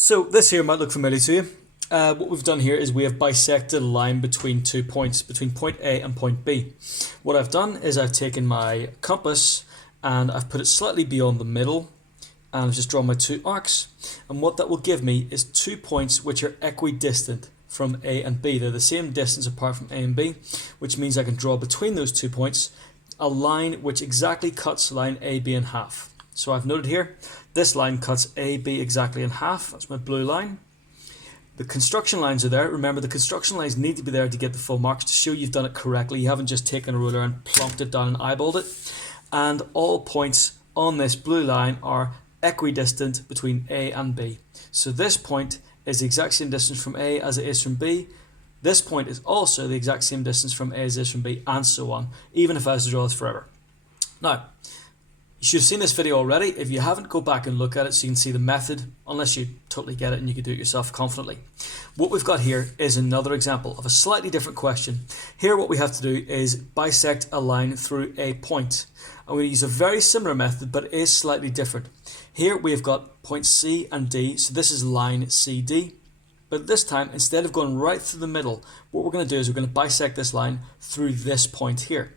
So this here might look familiar to you. What we've done here is we have bisected a line between 2 points, between point A and point B. What I've done is I've taken my compass and I've put it slightly beyond the middle and I've just drawn my two arcs. And what that will give me is 2 points which are equidistant from A and B. They're the same distance apart from A and B, which means I can draw between those 2 points a line which exactly cuts line AB in half. So I've noted here, this line cuts AB exactly in half. That's my blue line. The construction lines are there. Remember, the construction lines need to be there to get the full marks to show you've done it correctly. You haven't just taken a ruler and plonked it down and eyeballed it. And all points on this blue line are equidistant between A and B. So this point is the exact same distance from A as it is from B. This point is also the exact same distance from A as it is from B, and so on, even if I was to draw this forever. Now, you should have seen this video already. If you haven't, go back and look at it so you can see the method, unless you totally get it and you can do it yourself confidently. What we've got here is another example of a slightly different question. Here what we have to do is bisect a line through a point. I'm going to use a very similar method, but it is slightly different. Here we've got point C and D, so this is line CD. But this time, instead of going right through the middle, what we're going to do is we're going to bisect this line through this point here.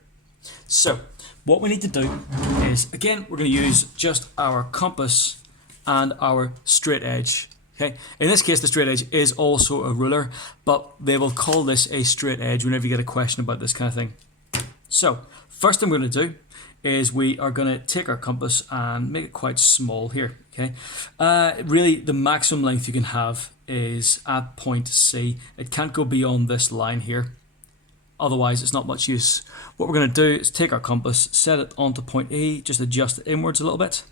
So what we need to do is, again, we're going to use just our compass and our straight edge. Okay. In this case, the straight edge is also a ruler, but they will call this a straight edge whenever you get a question about this kind of thing. So first thing we're going to do is we are going to take our compass and make it quite small here. Okay. Really, the maximum length you can have is at point C. It can't go beyond this line here. Otherwise, it's not much use. What we're going to do is take our compass, set it onto point E, just adjust it inwards a little bit.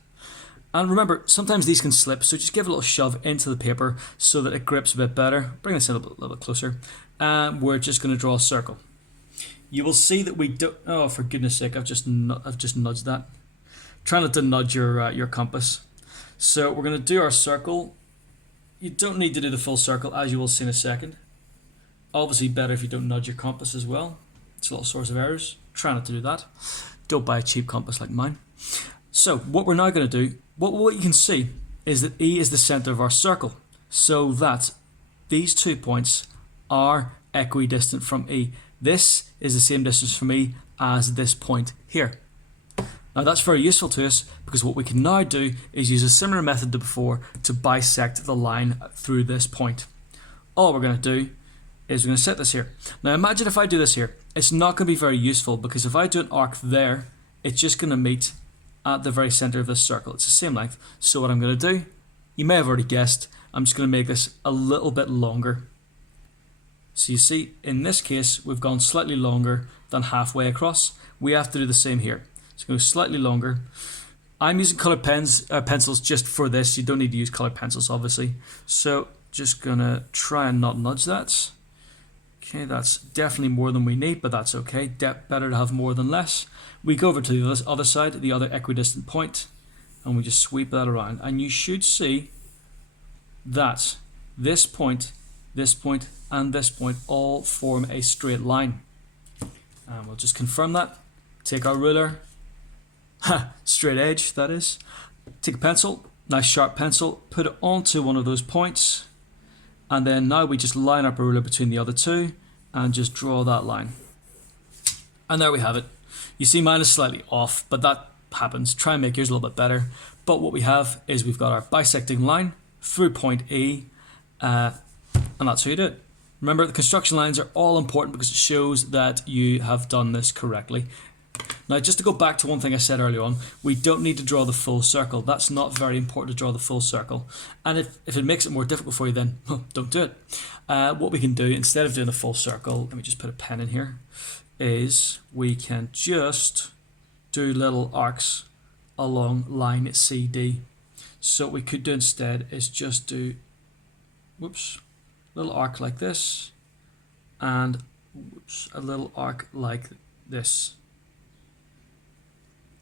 And remember, sometimes these can slip, so just give a little shove into the paper so that it grips a bit better. Bring this in a little bit closer. And we're just going to draw a circle. You will see that we do. Oh, for goodness sake! I've just nudged that. Try not to nudge your compass. So we're going to do our circle. You don't need to do the full circle, as you will see in a second. Obviously, better if you don't nudge your compass as well. It's a little source of errors. Try not to do that. Don't buy a cheap compass like mine. So what we're now going to do, what you can see is that E is the center of our circle, so that these 2 points are equidistant from E. This is the same distance from E as this point here. Now that's very useful to us because what we can now do is use a similar method to before to bisect the line through this point. All we're going to do is we're going to set this here. Now imagine if I do this here, it's not going to be very useful because if I do an arc there, it's just going to meet at the very center of this circle. It's the same length. So what I'm going to do, you may have already guessed, I'm just going to make this a little bit longer. So you see, in this case, we've gone slightly longer than halfway across. We have to do the same here. It's going to go slightly longer. I'm using colored pencils just for this. You don't need to use colored pencils, obviously. So just going to try and not nudge that. Okay, that's definitely more than we need, but that's okay. Better to have more than less. We go over to the other side, the other equidistant point, and we just sweep that around. And you should see that this point, and this point all form a straight line. And we'll just confirm that. Take our ruler, straight edge that is. Take a pencil, nice sharp pencil, put it onto one of those points. And then now we just line up a ruler between the other two and just draw that line. And there we have it. You see mine is slightly off, but that happens. Try and make yours a little bit better. But what we have is we've got our bisecting line through point E, and that's how you do it. Remember, the construction lines are all important because it shows that you have done this correctly. Now, just to go back to one thing I said earlier on, we don't need to draw the full circle. That's not very important to draw the full circle. And if it makes it more difficult for you, then don't do it. What we can do, instead of doing the full circle, let me just put a pen in here, is we can just do little arcs along line CD. So what we could do instead is just do, little arc like this, and a little arc like this.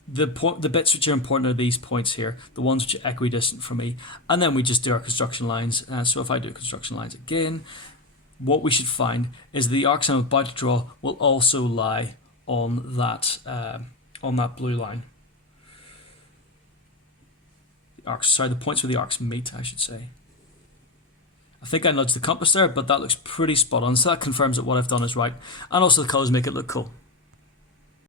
The bits which are important are these points here, the ones which are equidistant from E, and then we just do our construction lines. So if I do construction lines again, what we should find is the arcs I'm about to draw will also lie on that blue line. The points where the arcs meet, I should say. I think I nudged the compass there, but that looks pretty spot on. So that confirms that what I've done is right. And also the colors make it look cool.